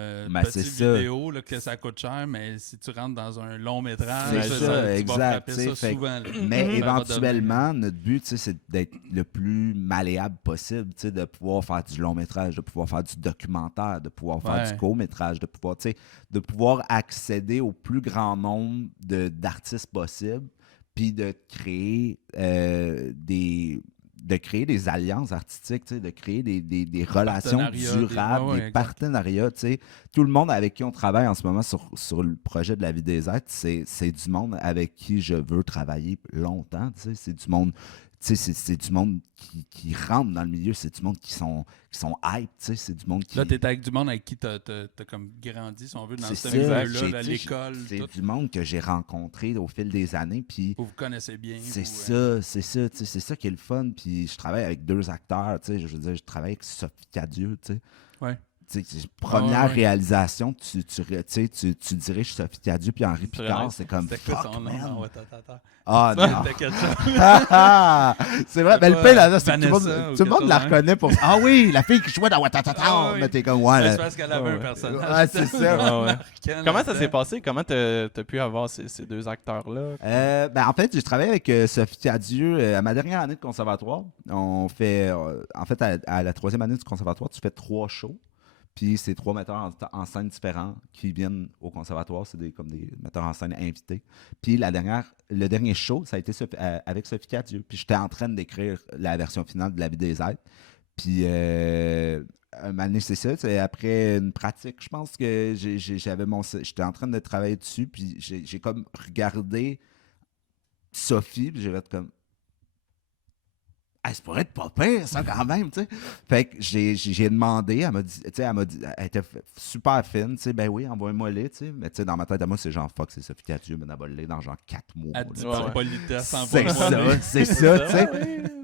petit vidéo, là, que ça coûte cher, mais si tu rentres dans un long métrage, tu vas frapper ça souvent. Mais éventuellement, notre but, c'est d'être le plus malléable possible, de pouvoir faire du long métrage, de pouvoir faire du documentaire, de pouvoir faire du court métrage, de pouvoir accéder au plus grand nombre d'artistes possibles. Puis de créer des alliances artistiques, de créer des relations durables, des partenariats. Tout le monde avec qui on travaille en ce moment sur le projet de La vie des êtres, c'est du monde avec qui je veux travailler longtemps. C'est du monde... C'est du monde qui rentre dans le milieu, c'est du monde qui sont hype, c'est du monde qui... Là, t'es avec du monde avec qui t'as comme grandi, si on veut, dans ce milieu-là, à l'école. C'est du monde que j'ai rencontré au fil des années, puis... Vous connaissez bien. C'est ça qui est le fun, puis je travaille avec 2 acteurs, je veux dire, je travaille avec Sophie Cadieux, tu sais. Ouais. Première réalisation, tu diriges Sophie Cadieux puis Henri Picard, c'est comme fuck, man. Ah non. C'est vrai, mais le pire là, c'est que tout le monde la reconnaît pour... Ah oui, la fille qui jouait dans Watatata. Mais t'es comme, c'est parce qu'elle avait un personnage. Ouais, c'est ça. Comment ça s'est passé? Comment t'as pu avoir ces 2 acteurs-là? En fait, j'ai travaillé avec Sophie Cadieux à ma dernière année de conservatoire. On fait... en fait, à la 3e année du conservatoire, tu fais 3 shows. Puis c'est 3 metteurs en scène différents qui viennent au conservatoire. C'est comme des metteurs en scène invités. Puis le dernier show, ça a été avec Sophie Cadieux. Puis j'étais en train d'écrire la version finale de La vie des êtres. Puis un moment donné, c'est ça. Après une pratique, je pense que j'étais en train de travailler dessus. Puis j'ai comme regardé Sophie. Puis j'ai fait comme... ça pourrait être pas pire, ça, quand même, tu sais. Fait que j'ai demandé, elle m'a dit, elle était super fine, tu sais, ben oui, envoie-moi-les, tu sais. Mais tu sais, dans ma tête à moi, c'est genre, fuck, c'est Sophie Cadieux, mais d'abord dans genre 4 mois. Elle dit par politesse, c'est ça, tu sais.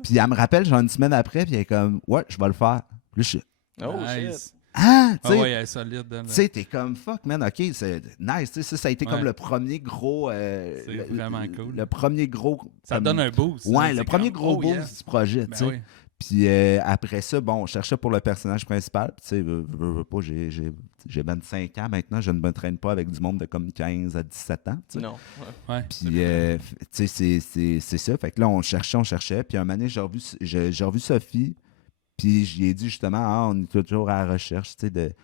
Puis elle me rappelle, genre une semaine après, puis elle est comme, ouais, je vais le faire. Puis là, je suis... Oh, shit. Ah, tu sais, elle est solide. Tu sais, t'es comme fuck, man, ok, c'est nice. Tu sais, ça a été comme le premier gros. C'est vraiment cool. Le premier gros. Ça donne un boost. Ouais, le premier gros boost du projet, tu sais. Puis après ça, bon, on cherchait pour le personnage principal. Tu sais, veux pas, j'ai 25 ans maintenant, je ne me traîne pas avec du monde de comme 15 à 17 ans. Tu sais. Non. Puis, tu sais, c'est ça. Fait que là, on cherchait. Puis un moment donné, j'ai revu Sophie. Puis j'y ai dit justement, on est toujours à la recherche, tu sais,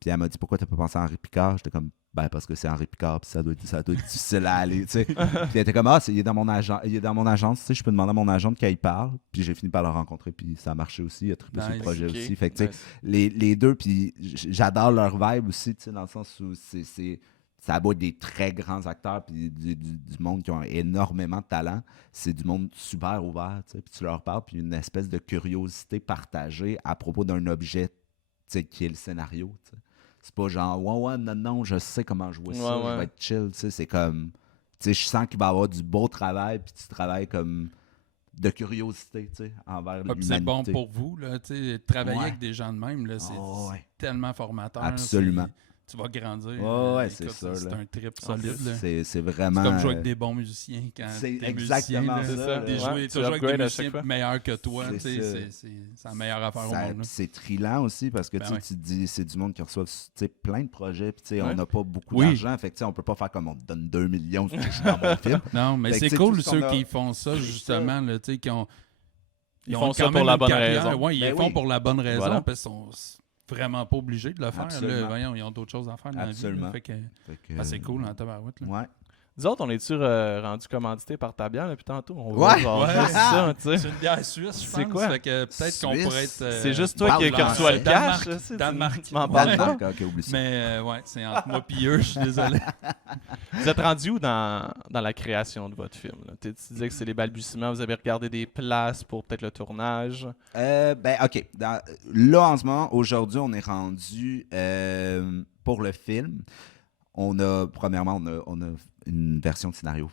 Puis elle m'a dit, pourquoi t'as pas pensé à Henri Picard? J'étais comme, parce que c'est Henri Picard, puis ça doit être difficile à aller, tu sais. Puis elle était comme, il est dans mon agence, tu sais, je peux demander à mon agent de qui il parle. Puis j'ai fini par le rencontrer, puis ça a marché aussi, il a trippé sur le projet aussi. Fait que, tu sais, les deux, puis j'adore leur vibe aussi, tu sais, dans le sens où ça a beau être des très grands acteurs puis du monde qui ont énormément de talent. C'est du monde super ouvert, tu sais, puis tu leur parles, puis une espèce de curiosité partagée à propos d'un objet, tu sais, qui est le scénario, tu sais. C'est pas genre, non, je sais comment jouer ça, je vais être chill, tu sais, c'est comme, tu sais, je sens qu'il va y avoir du beau travail, puis tu travailles comme de curiosité, tu sais, envers l'humanité. C'est bon pour vous, là, tu sais, travailler avec des gens de même, là, c'est tellement formateur. Absolument. Tu vas grandir. C'est ça. C'est un trip solide. C'est vraiment... C'est comme jouer avec des bons musiciens. Quand c'est exactement ça. Tu joues avec des musiciens meilleurs que toi. C'est la meilleure affaire au monde. C'est trillant aussi parce que tu te dis, c'est du monde qui reçoit plein de projets. Puis on n'a pas beaucoup d'argent. Fait que on peut pas faire comme on te donne 2 millions si tu joues dans mon film. Non, mais c'est cool ceux qui font ça, justement, qui ont... Ils font ça pour la bonne raison. Oui, ils le font pour la bonne raison parce qu'ils sont vraiment pas obligés de le faire. Là, voyons, ils ont d'autres choses à faire dans la vie. Fait que c'est cool en tabarouette. Ouais. Nous autres, on est-tu rendus commandités par ta bière depuis tantôt? On va ça, tu sais. C'est une bière suisse, je pense. C'est quoi? Fait que peut-être qu'on pourrait être... c'est juste toi qui reçois le cash. Danemark. Mais c'est entre moi et eux, je suis désolé. Vous êtes rendu où dans la création de votre film? Là? Tu disais que c'est les balbutiements. Vous avez regardé des places pour peut-être le tournage? OK. Là, en ce moment, aujourd'hui, on est rendu pour le film. Premièrement, on a une version de scénario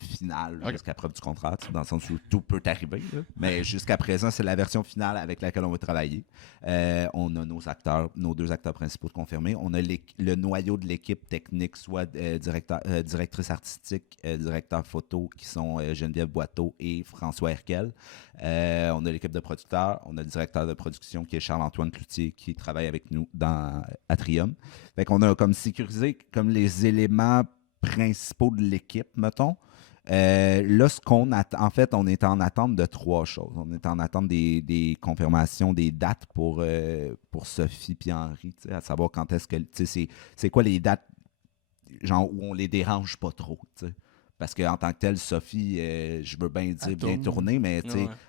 finale jusqu'à preuve du contraire, dans le sens où tout peut arriver. Là. Mais jusqu'à présent, c'est la version finale avec laquelle on va travailler. On a nos acteurs, nos 2 acteurs principaux confirmés. On a le noyau de l'équipe technique, soit directrice artistique, directeur photo, qui sont Geneviève Boiteau et François Herkel. On a l'équipe de producteurs. On a le directeur de production qui est Charles-Antoine Cloutier, qui travaille avec nous dans Atrium. Fait qu'on a comme sécurisé comme les éléments principaux de l'équipe, mettons. Là, en fait, on est en attente de 3 choses. On est en attente des confirmations des dates pour Sophie et Henri, à savoir quand est-ce que, c'est quoi les dates, genre où on les dérange pas trop, t'sais. Parce qu'en tant que telle, Sophie, je veux bien dire bien tourner, mais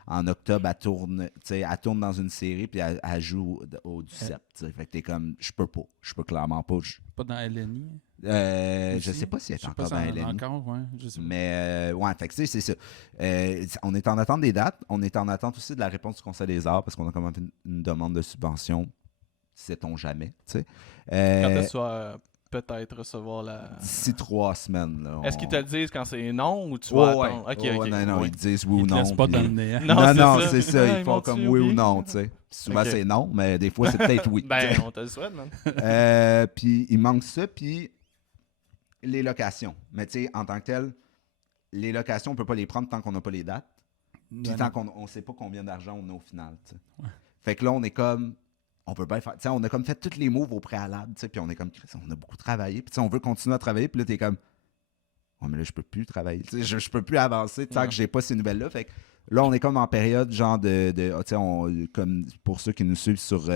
en octobre, elle tourne dans une série puis elle joue au Duceppe. Fait que t'es comme, je peux clairement pas. Pas dans LNI? Je sais pas si elle est encore dans LNI. Encore, ouais, je sais pas. Mais fait que c'est ça. On est en attente des dates. On est en attente aussi de la réponse du Conseil des arts parce qu'on a quand même fait une demande de subvention. Sait-on jamais, tu sais. Quand est-ce que tu vas peut-être recevoir la... D'ici 3 semaines. Là, Est-ce qu'ils te le disent quand c'est non ou tu vas attendre? Ouais. Non, ils te disent oui ou non. Ils te laissent pas dans le nez. Non, c'est ça. Ils font comme oui ou non, tu sais. Souvent, c'est non, mais des fois, c'est peut-être oui. On te le souhaite, man. Puis, il manque ça, puis les locations. Mais tu sais, en tant que tel, les locations, on peut pas les prendre tant qu'on n'a pas les dates. Puis tant qu'on ne sait pas combien d'argent on a au final, tu sais. Ouais. Fait que là, on est comme... On peut bien faire. T'sais, on a comme fait tous les moves au préalable, puis on est comme, on a beaucoup travaillé, puis on veut continuer à travailler, puis là, t'es comme, ouais, mais là, je peux plus travailler, je peux plus avancer tant que j'ai pas ces nouvelles-là. Fait que là, on est comme en période, genre comme pour ceux qui nous suivent sur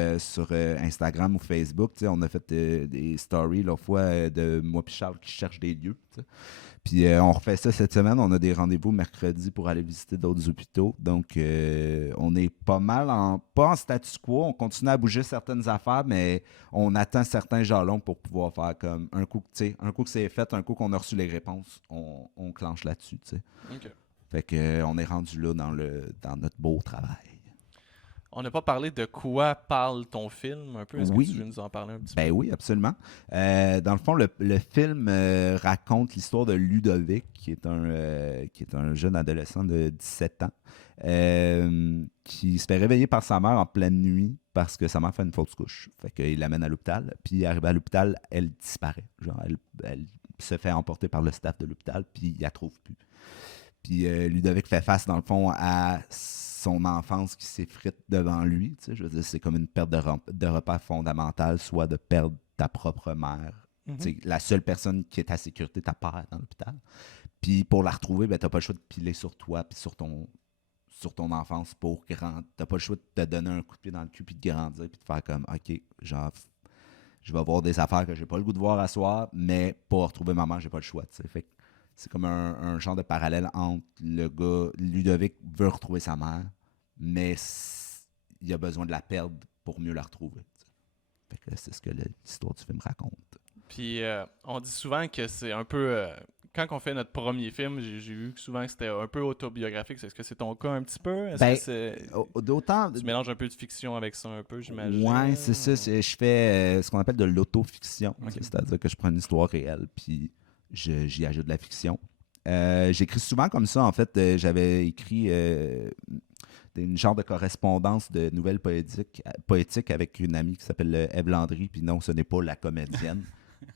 Instagram ou Facebook, on a fait des stories, l'autre fois, de moi et Charles qui cherchent des lieux, t'sais. Puis on refait ça cette semaine. On a des rendez-vous mercredi pour aller visiter d'autres hôpitaux. Donc, on est pas mal pas en statu quo. On continue à bouger certaines affaires, mais on attend certains jalons pour pouvoir faire comme un coup que c'est fait, un coup qu'on a reçu les réponses, on clenche là-dessus. Okay. Fait qu'on est rendu là dans notre beau travail. On n'a pas parlé de quoi parle ton film un peu. Est-ce que tu veux nous en parler un petit peu? Oui, absolument. Dans le fond, le film raconte l'histoire de Ludovic, qui est un jeune adolescent de 17 ans, qui se fait réveiller par sa mère en pleine nuit parce que sa mère fait une fausse couche. Fait qu'il l'amène à l'hôpital. Puis, arrivé à l'hôpital, elle disparaît. Genre, elle se fait emporter par le staff de l'hôpital, puis il la trouve plus. Puis Ludovic fait face, dans le fond, à son enfance qui s'effrite devant lui. Tu sais, je veux dire, c'est comme une perte de repère fondamentale, soit de perdre ta propre mère. Mm-hmm. Tu sais, la seule personne qui est à sécurité, ta père dans l'hôpital. Puis pour la retrouver, ben, tu n'as pas le choix de piler sur toi puis sur ton enfance pour grandir. Tu n'as pas le choix de te donner un coup de pied dans le cul puis de grandir puis de faire comme, OK, genre, je vais voir des affaires que j'ai pas le goût de voir à soir, mais pour retrouver ma mère, j'ai pas le choix. Tu sais. Fait que c'est comme un genre de parallèle entre le gars, Ludovic veut retrouver sa mère, mais il a besoin de la perdre pour mieux la retrouver. Fait que c'est ce que l'histoire du film raconte. Puis on dit souvent que c'est un peu... quand on fait notre premier film, j'ai vu que souvent que c'était un peu autobiographique. Est-ce que c'est ton cas un petit peu? D'autant... Tu mélanges un peu de fiction avec ça un peu, j'imagine? Oui, c'est ça. Je fais ce qu'on appelle de l'autofiction. Okay. C'est-à-dire que je prends une histoire réelle, puis j'y ajoute de la fiction. J'écris souvent comme ça. En fait, j'avais écrit une genre de correspondance de nouvelles poétiques avec une amie qui s'appelle Ève Landry. Puis non, ce n'est pas la comédienne.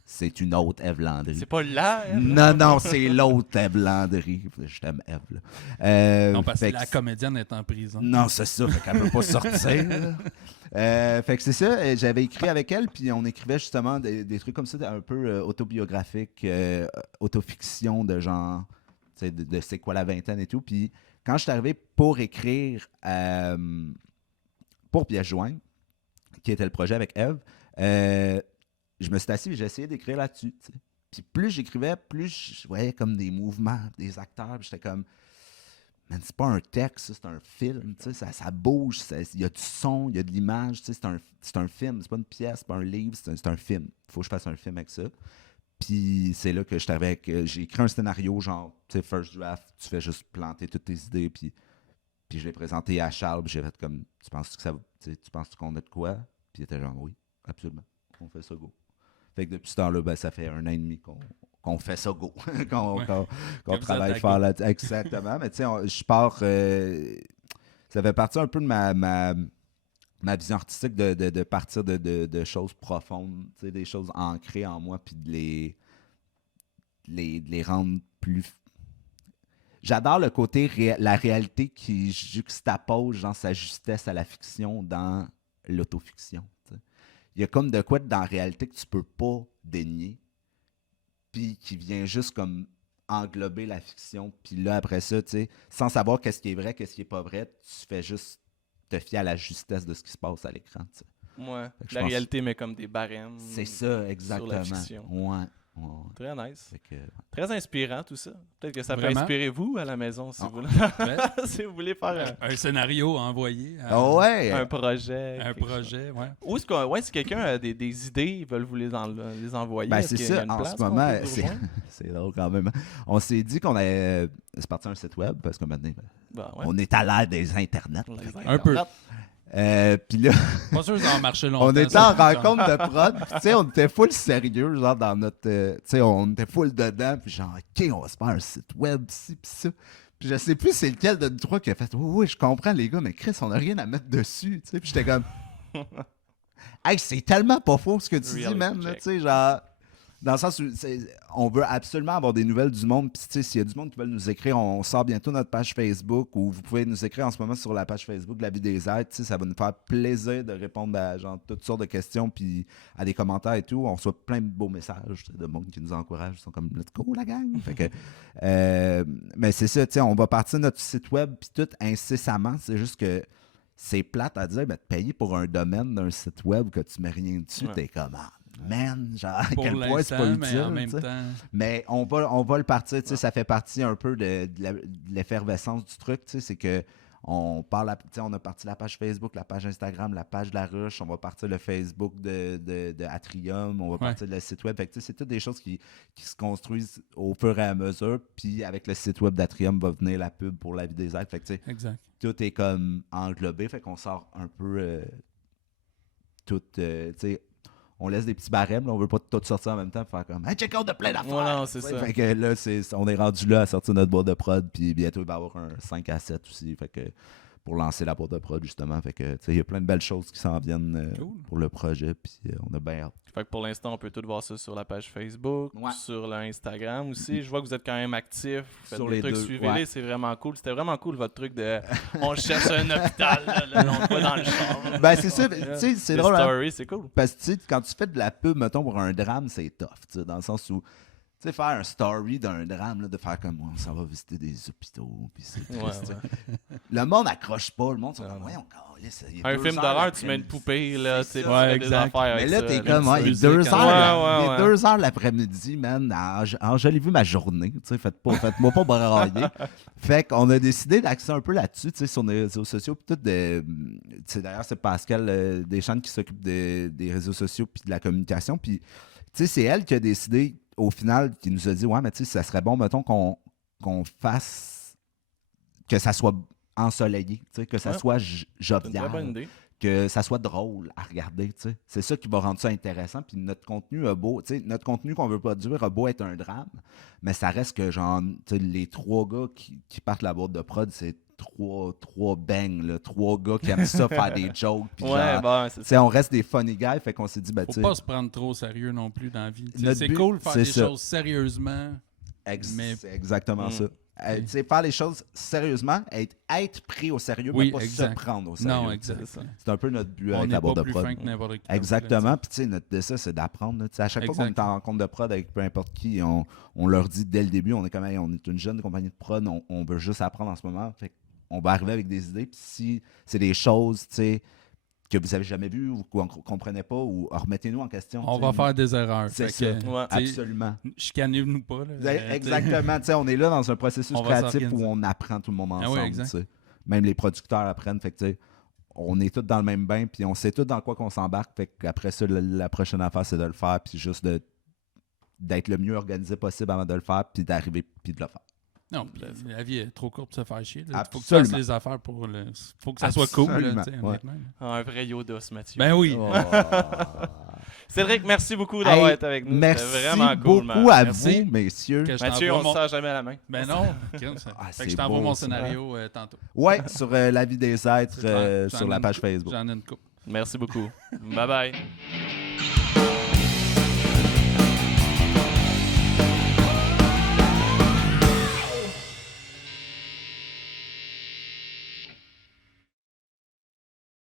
C'est une autre Ève Landry. C'est pas la Ève? Non, c'est l'autre Ève Landry. Je t'aime, Ève. Non, parce que la comédienne est en prison. Non, c'est ça. Fait qu'elle peut pas sortir. Fait que c'est ça. J'avais écrit avec elle, puis on écrivait justement des trucs comme ça, un peu autobiographiques, autofiction de genre, de c'est quoi la vingtaine et tout. Puis quand je suis arrivé pour écrire pour Pièce jointe, qui était le projet avec Ève, je me suis assis et j'ai essayé d'écrire là-dessus. T'sais. Puis plus j'écrivais, plus je voyais comme des mouvements, des acteurs. J'étais comme, man, c'est pas un texte, c'est un film. Ça bouge, il y a du son, il y a de l'image. C'est un film, c'est pas une pièce, c'est pas un livre, c'est un film. Il faut que je fasse un film avec ça. Puis c'est là que j'ai écrit un scénario, genre, first draft, tu fais juste planter toutes tes idées. Puis je l'ai présenté à Charles, puis j'ai fait comme, tu penses qu'on a de quoi? Puis il était genre, oui, absolument, on fait ça, go. Fait que depuis ce temps-là, ben, ça fait 1 an et demi qu'on fait ça go, qu'on Que travaille vous êtes à fort go. là. Exactement. Mais tu sais, je pars. Ça fait partie un peu de ma vision artistique de partir de choses profondes, tu sais, des choses ancrées en moi, puis de les rendre plus. J'adore le côté la réalité qui juxtapose genre, sa justesse à la fiction dans l'autofiction. Tu sais. Il y a comme de quoi dans la réalité que tu peux pas dénier, puis qui vient juste comme englober la fiction. Puis là, après ça, tu sais, sans savoir qu'est-ce qui est vrai, qu'est-ce qui est pas vrai, tu fais juste te fier à la justesse de ce qui se passe à l'écran. Tu sais. Ouais. Fait que je La pense- réalité met comme des barèmes. C'est ça, exactement. Sur la fiction. Ouais. Très nice. Fait que- Très inspirant tout ça. Peut-être que ça peut Vraiment? inspirer vous à la maison si, Ah. vous... Ouais. si vous voulez faire Un scénario à envoyer. Ah ouais! un projet. Un quelque chose. projet, ouais. Ou est-ce que si quelqu'un a des idées, ils veulent vous les envoyer. Ben, est-ce c'est qu'il y a ça, une en place ce qu'on moment, peut vous rejoindre? c'est drôle quand même. On s'est dit qu'on allait c'est parti un site web parce que maintenant, Ben, ouais. on est à l'ère des internets. Un peu. Puis là, Pas sûr que ça va marcher longtemps. on était ça. en rencontre de prod, puis tu sais, on était full sérieux, genre dans notre. Tu sais, on était full dedans, puis genre, OK, on va se faire un site web, ci, puis ça. Puis je sais plus c'est lequel de nous trois qui a fait, oui, je comprends les gars, mais Chris, on n'a rien à mettre dessus, tu sais. Puis j'étais comme, hey, c'est tellement pas faux ce que tu dis, Reality man, là, check. tu sais, genre. Dans le sens où on veut absolument avoir des nouvelles du monde. Puis, tu sais, s'il y a du monde qui veut nous écrire, on sort bientôt notre page Facebook ou vous pouvez nous écrire en ce moment sur la page Facebook de La Vie des Êtres. Tu sais, ça va nous faire plaisir de répondre à genre, toutes sortes de questions puis à des commentaires et tout. On reçoit plein de beaux messages tu sais, de monde qui nous encourage. Ils sont comme, let's go, la gang. Fait que, mais c'est ça, tu sais, on va partir de notre site web puis tout incessamment. C'est juste que c'est plate à dire, mais de payer pour un domaine d'un site web que tu mets rien dessus, Ouais. t'es comme, ah, man, genre, à Pour quel point c'est pas l'instant, utile. mais en même tu sais. temps. Mais on va le partir, tu sais, ça fait partie un peu de l'effervescence du truc, tu sais, c'est que on parle, tu sais, on a parti la page Facebook, la page Instagram, la page de La Ruche, on va partir le Facebook de Atrium, on va partir le site web. Fait que, tu sais, c'est toutes des choses qui se construisent au fur et à mesure, puis avec le site web d'Atrium va venir la pub pour La Vie des Êtres. Fait que, tu sais, Exact. tout est comme englobé, fait qu'on sort un peu tout, tu sais, on laisse des petits barèmes, là, on veut pas tout sortir en même temps, faire comme « Hey, check out de plein d'affaires! Ouais, non, c'est ça. Fait que là, on est rendu là à sortir notre boîte de prod, puis bientôt il va y avoir un 5 à 7 aussi, fait que pour lancer la boîte de prod, justement, fait que, tu sais, il y a plein de belles choses qui s'en viennent Cool. pour le projet, puis on a bien hâte. Fait que pour l'instant, on peut tout voir ça sur la page Facebook, Ouais. sur l'Instagram aussi. Je vois que vous êtes quand même actifs. Vous faites Sur des les trucs, deux, suivez-les, ouais. c'est vraiment cool. C'était vraiment cool votre truc de on cherche un hôpital, là, on va dans le char. Ben, c'est ça, tu sais, c'est Les drôle, hein. stories, c'est cool. Parce que, tu sais, quand tu fais de la pub, mettons, pour un drame, c'est tough, tu sais, dans le sens où, tu sais, faire un story d'un drame, là, de faire comme, on s'en va visiter des hôpitaux, puis c'est triste, Ouais, tu sais. ouais. Le monde n'accroche pas, le monde sont Non, comme, non. voyons, câlisse, il est Un 2 film heures d'horreur, tu mets une l'après-midi. poupée, là, tu sais, C'est tu ça. fais des exact. affaires avec Mais là, ça, t'es là. comme, ouais, il est musique, 2 heures, ouais, il est ouais. 2 heures l'après-midi, man. Enjolivez ma journée, tu sais, faites-moi pas brailler. Fait qu'on a décidé d'axer un peu là-dessus, tu sais, sur les réseaux sociaux, puis tout de, tu sais, d'ailleurs, c'est Pascal Deschamps qui s'occupe des réseaux sociaux puis de la communication, puis, tu sais, c'est elle qui a décidé, au final, qui nous a dit, ouais, mais tu sais, ça serait bon, mettons, qu'on fasse, que ça soit ensoleillé, tu sais, que ça Ouais. soit C'est une très bonne jovial, idée. que ça soit drôle à regarder, tu sais. C'est ça qui va rendre ça intéressant. Puis notre contenu a beau, tu sais, notre contenu qu'on veut produire a beau être un drame, mais ça reste que genre, tu sais, les 3 gars qui partent la boîte de prod, c'est trois bangs, là, 3 gars qui aiment ça faire des jokes. Puis Ouais, genre, bah, c'est tu sais, on reste des funny guys, fait qu'on s'est dit, ben, tu Faut sais, pas se prendre trop au sérieux non plus dans la vie. Tu sais, Notre c'est but, cool de faire c'est des ça. choses sérieusement. Mais- c'est exactement Mm. ça. Tu sais, faire les choses sérieusement, être pris au sérieux, Oui, mais pas exact. se prendre au sérieux. Non, tu sais. exact. ça. C'est un peu notre but On avec n'est la boîte pas de plus prod. fin que n'importe qui. Exactement. Puis, tu sais, notre dessin, c'est d'apprendre. là. Tu sais, à chaque fois qu'on est Exact. en rencontre de prod avec peu importe qui, on leur dit dès le début, on est comme, hey, on est une jeune compagnie de prod, on veut juste apprendre en ce moment. Fait on va arriver avec des idées. Puis, si c'est des choses, tu sais, que vous avez jamais vues ou qu'on ne comprenait pas, ou remettez-nous en question. On tu va sais. faire des erreurs. C'est Fait que, ça. Ouais. tu sais, Absolument. chicanez-nous pas. Là. Exactement. Tu sais, on est là dans un processus On va créatif s'organiser. où on apprend tout le monde Ah ensemble. ouais, exact. tu sais. Même les producteurs apprennent. Fait que, tu sais, on est tous dans le même bain, puis on sait tous dans quoi qu'on s'embarque. Fait qu'après ça, la prochaine affaire, c'est de le faire, puis juste d'être le mieux organisé possible avant de le faire, puis d'arriver, puis de le faire. Non, puis la vie est trop courte pour se faire chier. Il faut que tu Absolument. fasses les affaires pour le. Faut que ça soit cool, là, Absolument, tu sais, ouais. honnêtement. Ah, un vrai Yoda, ce Mathieu. Ben oui. Oh. Cédric, merci beaucoup d'avoir été avec nous. Merci C'était vraiment cool, beaucoup à Merci. vous, messieurs. Mathieu, on ne se serre jamais la main. Ben non. Fait que je t'envoie mon scénario tantôt. Ouais, sur La vie des êtres C'est clair. sur la page Facebook. J'en ai une coupe. Merci beaucoup. Bye bye.